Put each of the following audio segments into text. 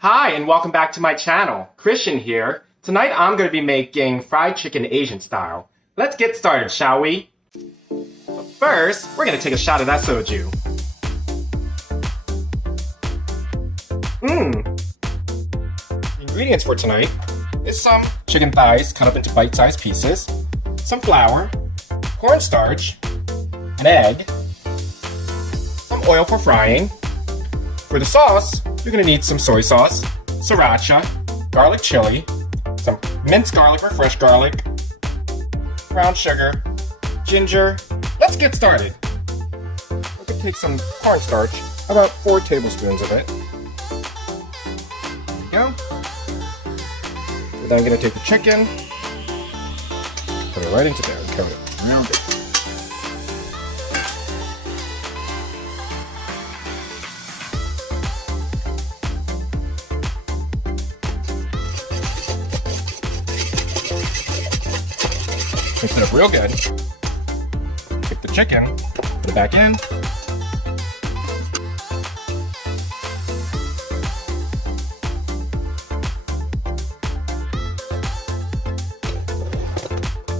Hi, and welcome back to my channel. Christian here. Tonight I'm going to be making fried chicken Asian style. Let's get started, shall we? But first, we're going to take a shot of that soju. The ingredients for tonight is some chicken thighs cut up into bite-sized pieces, some flour, cornstarch, an egg, some oil for frying. For the sauce, you're going to need some soy sauce, sriracha, garlic chili, some minced garlic or fresh garlic, brown sugar, ginger. Let's get started. We're going to take some cornstarch, about 4 tablespoons of it. There we go. And then I'm going to take the chicken, put it right into there and coat it around it. Mix it up real good. Take the chicken, put it back in.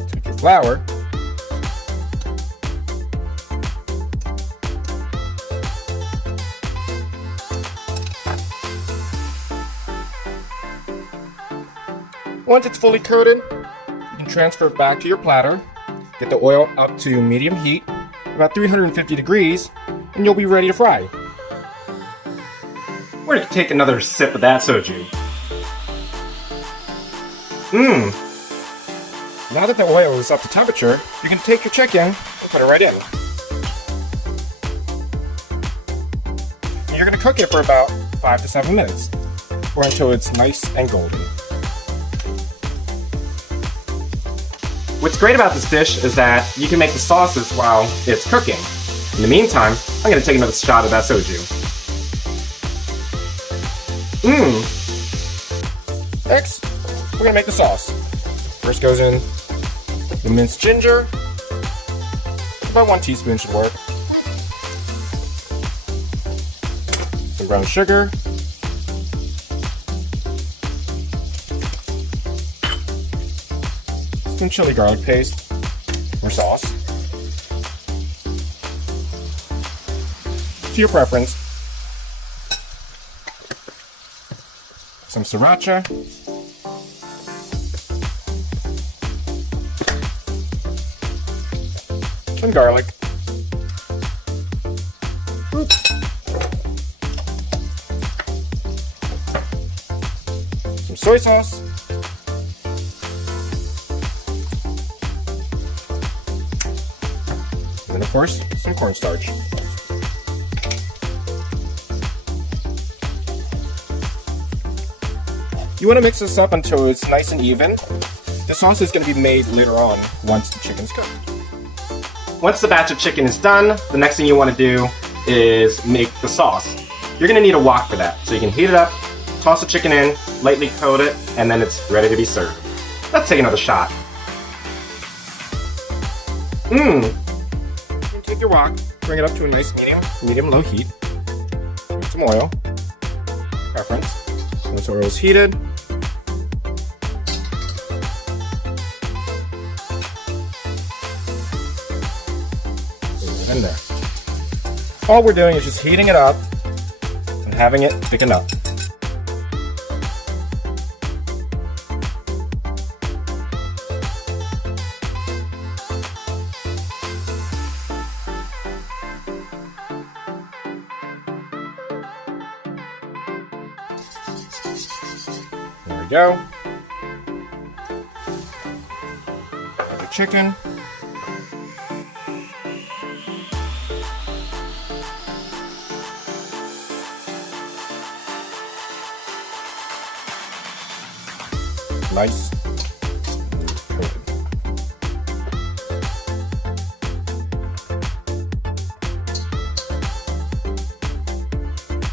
Take your flour. Once it's fully coated, transfer it back to your platter, get the oil up to medium heat, about 350 degrees, and you'll be ready to fry. We're going to take another sip of that soju. Now that the oil is up to temperature, you can take your chicken and put it right in. And you're going to cook it for about 5 to 7 minutes, or until it's nice and golden. What's great about this dish is that you can make the sauces while it's cooking. In the meantime, I'm going to take another shot of that soju. Next, we're going to make the sauce. First goes in the minced ginger. About 1 teaspoon should work. Some brown sugar. Some chili garlic paste or sauce. To your preference. Some sriracha. Some garlic. Some soy sauce. And of course, some cornstarch. You want to mix this up until it's nice and even. The sauce is going to be made later on once the chicken's cooked. Once the batch of chicken is done, the next thing you want to do is make the sauce. You're going to need a wok for that. So you can heat it up, toss the chicken in, lightly coat it, and then it's ready to be served. Let's take another shot. Take your wok, bring it up to a nice medium-low heat. Add some oil, preference. Once oil is heated, in there. All we're doing is just heating it up and having it thicken up. There we go. Add the chicken. Nice.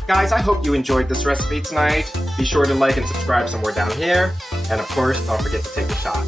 Guys, I hope you enjoyed this recipe tonight. Be sure to like and subscribe somewhere down here. And of course, don't forget to take a shot.